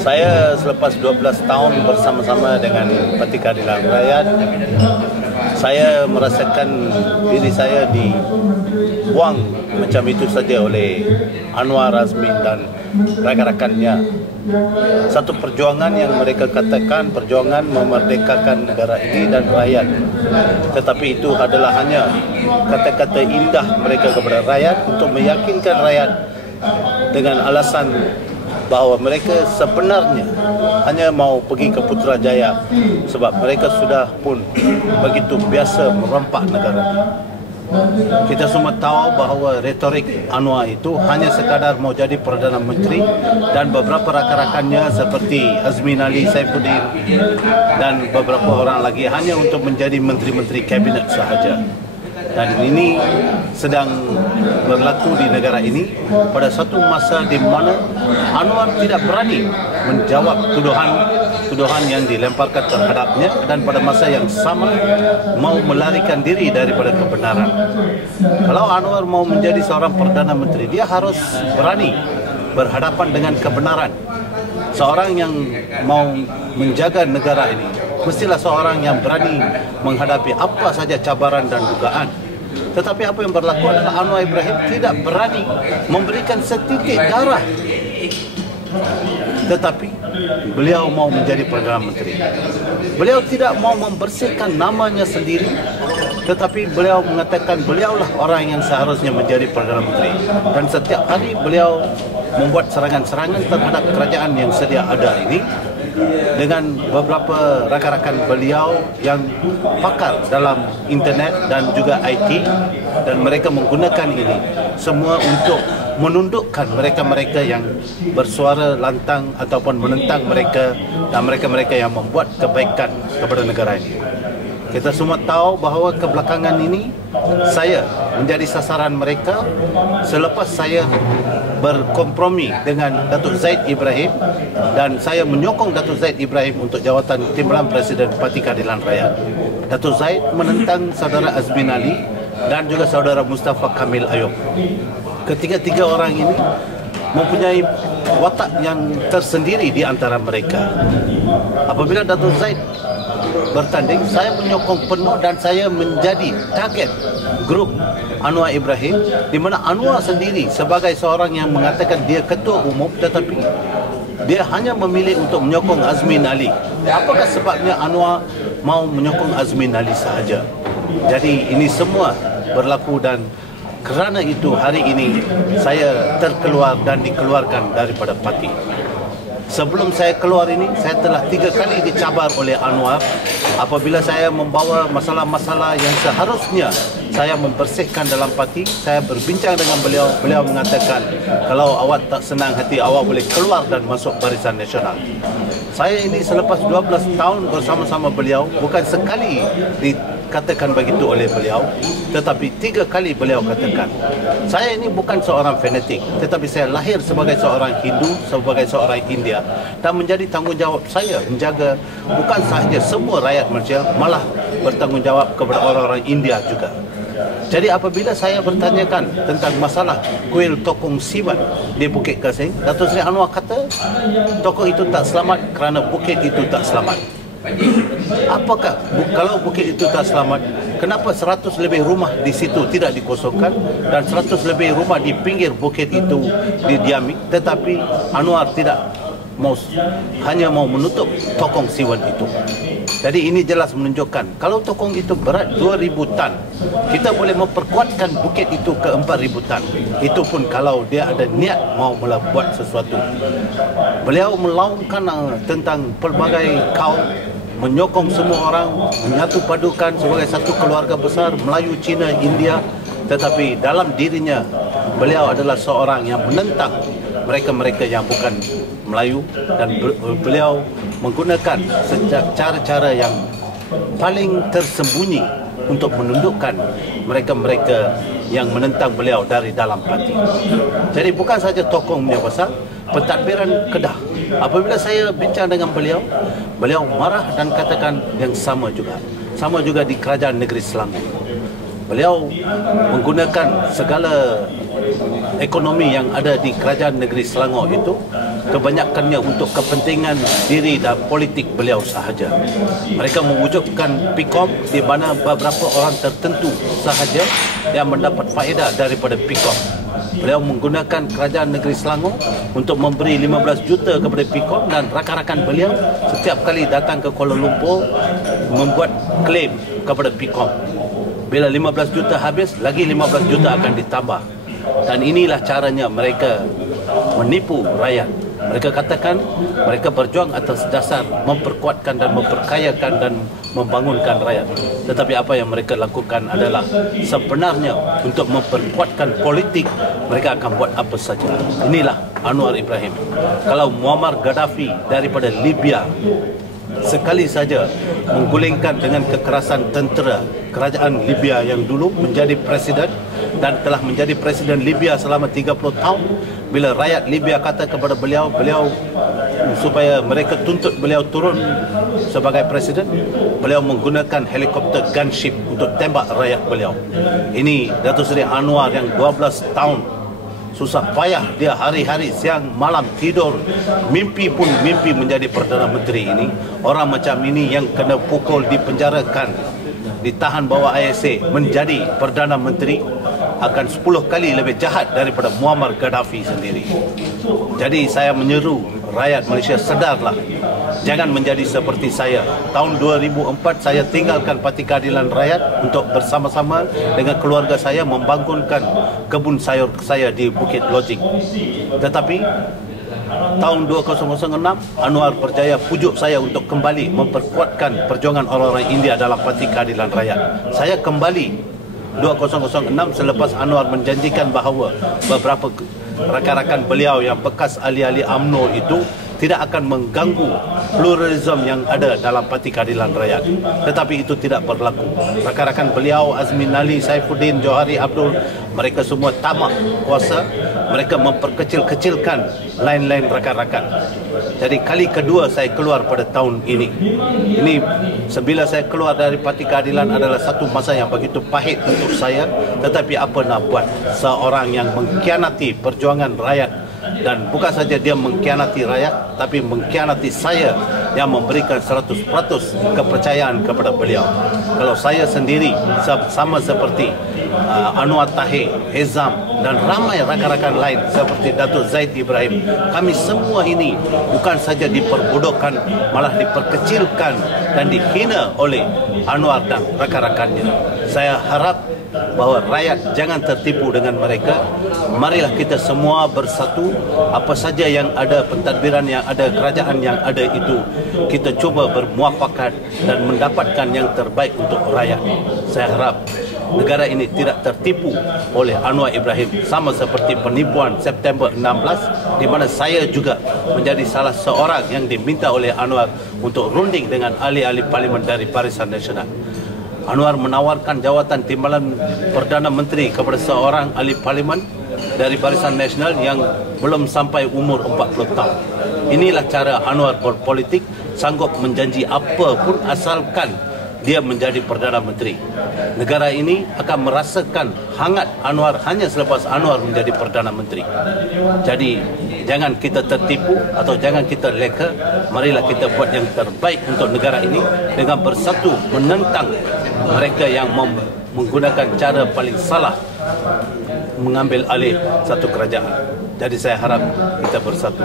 Saya selepas 12 tahun bersama-sama dengan Parti Keadilan Rakyat, saya merasakan diri saya dibuang macam itu saja oleh Anwar Azmin dan rakan-rakannya. Satu perjuangan yang mereka katakan perjuangan memerdekakan negara ini dan rakyat. Tetapi itu adalah hanya kata-kata indah mereka kepada rakyat untuk meyakinkan rakyat dengan alasan bahawa mereka sebenarnya hanya mau pergi ke Putrajaya sebab mereka sudah pun begitu biasa merompak negara. Kita semua tahu bahawa retorik Anwar itu hanya sekadar mau jadi Perdana Menteri dan beberapa rakan-rakannya seperti Azmin Ali Saifuddin dan beberapa orang lagi hanya untuk menjadi menteri-menteri kabinet sahaja. Dan ini sedang berlaku di negara ini pada satu masa di mana Anwar tidak berani menjawab tuduhan yang dilemparkan terhadapnya dan pada masa yang sama mau melarikan diri daripada kebenaran. Kalau Anwar mau menjadi seorang Perdana Menteri, dia harus berani berhadapan dengan kebenaran. Seorang yang mau menjaga negara ini mestilah seorang yang berani menghadapi apa saja cabaran dan dugaan. Tetapi apa yang berlaku adalah Anwar Ibrahim tidak berani memberikan setitik darah. Tetapi beliau mau menjadi Perdana Menteri. Beliau tidak mau membersihkan namanya sendiri, tetapi beliau mengatakan beliaulah orang yang seharusnya menjadi Perdana Menteri. Dan setiap hari beliau membuat serangan-serangan terhadap kerajaan yang sedia ada ini dengan beberapa rakan-rakan beliau yang pakar dalam internet dan juga IT, dan mereka menggunakan ini semua untuk menundukkan mereka-mereka yang bersuara lantang ataupun menentang mereka dan mereka-mereka yang membuat kebaikan kepada negara ini. Kita semua tahu bahawa kebelakangan ini saya menjadi sasaran mereka selepas saya berkompromi dengan Datuk Zaid Ibrahim dan saya menyokong Datuk Zaid Ibrahim untuk jawatan Timbalan Presiden Parti Keadilan Rakyat. Datuk Zaid menentang saudara Azmin Ali dan juga saudara Mustafa Kamil Ayub. Ketiga-tiga orang ini mempunyai watak yang tersendiri di antara mereka. Apabila Datuk Zaid bertanding, saya menyokong penuh dan saya menjadi target grup Anwar Ibrahim, di mana Anwar sendiri sebagai seorang yang mengatakan dia ketua umum tetapi dia hanya memilih untuk menyokong Azmin Ali. Apakah sebabnya Anwar mau menyokong Azmin Ali sahaja? Jadi ini semua berlaku dan kerana itu hari ini saya terkeluar dan dikeluarkan daripada parti. Sebelum saya keluar ini, saya telah 3 kali dicabar oleh Anwar apabila saya membawa masalah-masalah yang seharusnya saya membersihkan dalam parti. Saya berbincang dengan beliau, beliau mengatakan kalau awak tak senang hati, awak boleh keluar dan masuk Barisan Nasional. Saya ini selepas 12 tahun bersama-sama beliau, bukan sekali dikatakan begitu oleh beliau, tetapi 3 kali beliau katakan. Saya ini bukan seorang fanatik, tetapi saya lahir sebagai seorang Hindu, sebagai seorang India, dan menjadi tanggungjawab saya menjaga bukan sahaja semua rakyat Malaysia, malah bertanggungjawab kepada orang-orang India juga. Jadi apabila saya bertanyakan tentang masalah kuil Tokong Siwan di Bukit Kasing, Datuk Seri Anwar kata tokoh itu tak selamat kerana bukit itu tak selamat. Apakah kalau bukit itu tak selamat, kenapa 100 lebih rumah di situ tidak dikosongkan dan 100 lebih rumah di pinggir bukit itu didiami, tetapi Anwar tidak mau, hanya mau menutup Tokong Siwan itu. Jadi ini jelas menunjukkan kalau tokong itu berat 2,000 tan, kita boleh memperkuatkan bukit itu ke 4,000 tan. Itu pun kalau dia ada niat mau buat sesuatu. Beliau melaungkan tentang pelbagai kaum, menyokong semua orang, menyatu padukan sebagai satu keluarga besar Melayu, Cina, India. Tetapi dalam dirinya beliau adalah seorang yang menentang mereka-mereka yang bukan Melayu, dan beliau menggunakan cara-cara yang paling tersembunyi untuk menundukkan mereka-mereka yang menentang beliau dari dalam parti. Jadi bukan saja tokong punya pasal, pentadbiran Kedah. Apabila saya bincang dengan beliau, beliau marah dan katakan yang sama juga. Sama juga di Kerajaan Negeri Selangor. Beliau menggunakan segala ekonomi yang ada di Kerajaan Negeri Selangor itu kebanyakannya untuk kepentingan diri dan politik beliau sahaja. Mereka mewujudkan PIKOM di mana beberapa orang tertentu sahaja yang mendapat faedah daripada PIKOM. Beliau menggunakan Kerajaan Negeri Selangor untuk memberi 15 juta kepada PIKOM, dan rakan-rakan beliau setiap kali datang ke Kuala Lumpur membuat klaim kepada PIKOM. Bila 15 juta habis, lagi 15 juta akan ditambah. Dan inilah caranya mereka menipu rakyat. Mereka katakan mereka berjuang atas dasar memperkuatkan dan memperkayakan dan membangunkan rakyat. Tetapi apa yang mereka lakukan adalah sebenarnya untuk memperkuatkan politik. Mereka akan buat apa saja. Inilah Anwar Ibrahim. Kalau Muammar Gaddafi daripada Libya sekali saja menggulingkan dengan kekerasan tentera kerajaan Libya yang dulu menjadi presiden dan telah menjadi presiden Libya selama 30 tahun, bila rakyat Libya kata kepada beliau supaya mereka tuntut beliau turun sebagai presiden, beliau menggunakan helikopter gunship untuk tembak rakyat beliau. Ini Datuk Seri Anwar yang 12 tahun susah payah dia hari-hari siang malam tidur, mimpi pun mimpi menjadi Perdana Menteri ini. Orang macam ini yang kena pukul, dipenjarakan, ditahan bawah ISA menjadi Perdana Menteri akan 10 kali lebih jahat daripada Muammar Gaddafi sendiri. Jadi saya menyeru rakyat Malaysia, sedarlah, jangan menjadi seperti saya. Tahun 2004 saya tinggalkan Parti Keadilan Rakyat untuk bersama-sama dengan keluarga saya membangunkan kebun sayur saya di Bukit Lojing. Tetapi tahun 2006 Anwar berjaya pujuk saya untuk kembali memperkuatkan perjuangan orang-orang India dalam Parti Keadilan Rakyat. Saya kembali 2006 selepas Anwar menjanjikan bahawa beberapa rakan-rakan beliau yang bekas ahli-ahli UMNO itu tidak akan mengganggu pluralisme yang ada dalam Parti Keadilan Rakyat. Tetapi itu tidak berlaku. Rakan-rakan beliau Azmin Ali, Saifuddin, Johari Abdul, mereka semua tamak kuasa. Mereka memperkecil-kecilkan lain-lain rakan-rakan. Jadi kali kedua saya keluar pada tahun ini. Ini sebila saya keluar dari Parti Keadilan adalah satu masa yang begitu pahit untuk saya. Tetapi apa nak buat, seorang yang mengkhianati perjuangan rakyat, dan bukan saja dia mengkhianati rakyat, tapi mengkhianati saya yang memberikan 100% kepercayaan kepada beliau. Kalau saya sendiri sama seperti Anwar Tahir, Hezam dan ramai rakan-rakan lain seperti Datuk Zaid Ibrahim, kami semua ini bukan saja diperbodohkan, malah diperkecilkan dan dihina oleh Anwar dan rakan-rakannya. Saya harap bahawa rakyat jangan tertipu dengan mereka. Marilah kita semua bersatu. Apa saja yang ada, pentadbiran yang ada, kerajaan yang ada itu, kita cuba bermuafakat dan mendapatkan yang terbaik untuk rakyat. Saya harap negara ini tidak tertipu oleh Anwar Ibrahim, sama seperti penipuan September 16 di mana saya juga menjadi salah seorang yang diminta oleh Anwar untuk runding dengan ahli-ahli parlimen dari Barisan Nasional. Anwar menawarkan jawatan timbalan Perdana Menteri kepada seorang ahli parlimen dari Barisan Nasional yang belum sampai umur 40 tahun. Inilah cara Anwar berpolitik, sanggup menjanji apa pun asalkan dia menjadi Perdana Menteri. Negara ini akan merasakan hangat Anwar hanya selepas Anwar menjadi Perdana Menteri. Jadi jangan kita tertipu atau jangan kita leka. Marilah kita buat yang terbaik untuk negara ini dengan bersatu menentang mereka yang menggunakan cara paling salah mengambil alih satu kerajaan. Jadi saya harap kita bersatu.